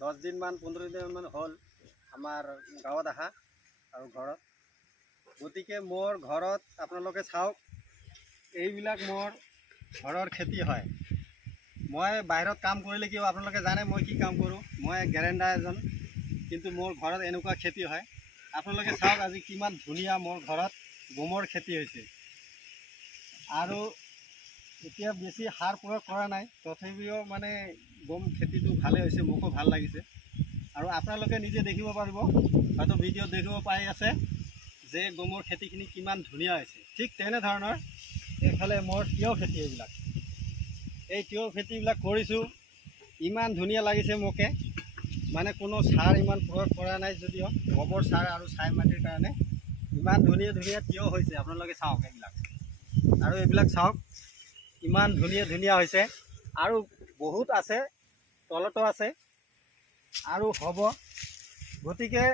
10 দিনমান 15 দিনমান হ'ল আমাৰ গাঁৱত আহা আৰু ঘৰত। গতিকে মোৰ ঘৰত আপোনালোকে চাওক, এইবিলাক মোৰ ঘৰৰ খেতি হয়। মই বাহিৰত কাম কৰিলে কিয় আপোনালোকে জানে মই কি কাম কৰোঁ, মই গেৰেণ্ডাৰ এজন, কিন্তু মোৰ ঘৰত এনেকুৱা খেতি হয়। আপোনালোকে চাওক আজি কিমান ধুনীয়া মোৰ ঘৰত গমৰ খেতি হৈছে। আৰু এতিয়া বেছি সাৰ প্ৰয়োগ কৰা নাই, তথাপিও মানে গম খেতিটো ভালে হৈছে, মোকো ভাল লাগিছে। আৰু আপোনালোকে নিজে দেখিব পাৰিব, হয়তো ভিডিঅ'ত দেখিব পাই আছে যে গমৰ খেতিখিনি কিমান ধুনীয়া হৈছে। ঠিক তেনেধৰণৰ এইফালে মোৰ তিয়ঁহ খেতি, এইবিলাক এই তিয়ঁহ খেতিবিলাক কৰিছোঁ, ইমান ধুনীয়া লাগিছে মোকে। মানে কোনো সাৰ ইমান প্ৰয়োগ কৰা নাই যদিও গোবৰ সাৰ আৰু ছাই মাটিৰ কাৰণে ইমান ধুনীয়া ধুনীয়া তিয়ঁহ হৈছে। আপোনালোকে চাওক এইবিলাক, আৰু এইবিলাক চাওক ইমান ধুনীয়া ধুনীয়া হৈছে। আৰু বহুত আছে, তলতো আছে আৰু হ'ব। গতিকে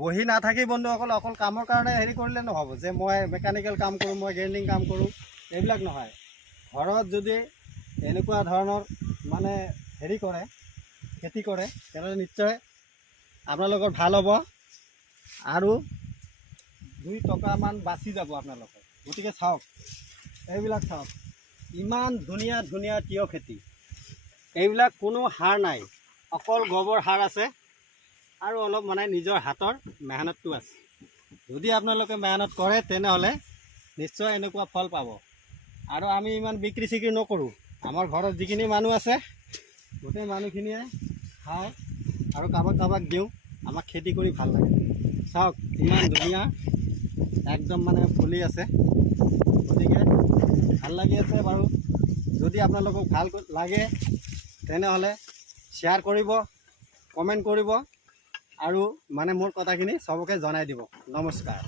বহি নাথাকি বন্ধুসকল অকল কামৰ কাৰণে হেৰি কৰিলে নহ'ব যে মই মেকানিকেল কাম কৰোঁ, মই গ্ৰেণ্ডিং কাম কৰোঁ, এইবিলাক নহয়। ঘৰত যদি এনেকুৱা ধৰণৰ মানে হেৰি কৰে, খেতি কৰে, তেনেহ'লে নিশ্চয় আপোনালোকৰ ভাল হ'ব আৰু 2 টকামান বাচি যাব আপোনালোকৰ। গতিকে চাওক এইবিলাক, চাওক ইমান ধুনীয়া ধুনীয়া তিয়ঁহ খেতি। এইবিলাক কোনো সাৰ নাই, অকল গোবৰ সাৰ আছে আৰু অলপ মানে নিজৰ হাতৰ মেহনতটো আছে। যদি আপোনালোকে মেহনত কৰে তেনেহ'লে নিশ্চয় এনেকুৱা ফল পাব। আৰু আমি ইমান বিক্ৰী চিক্ৰী নকৰোঁ, আমাৰ ঘৰত যিখিনি মানুহ আছে গোটেই মানুহখিনিয়ে খায় আৰু কাৰোবাক কাৰোবাক দিওঁ। আমাক খেতি কৰি ভাল লাগে। চাওক ইমান ধুনীয়া একদম মানে ফুলি আছে। গতিকে ভাল লাগি আছে বাৰু। যদি আপোনালোকক ভাল লাগে তেনেহ'লে শ্বেয়াৰ কৰিব, কমেণ্ট কৰিব আৰু মানে মোৰ কথাখিনি চবকে জনাই দিব। নমস্কাৰ।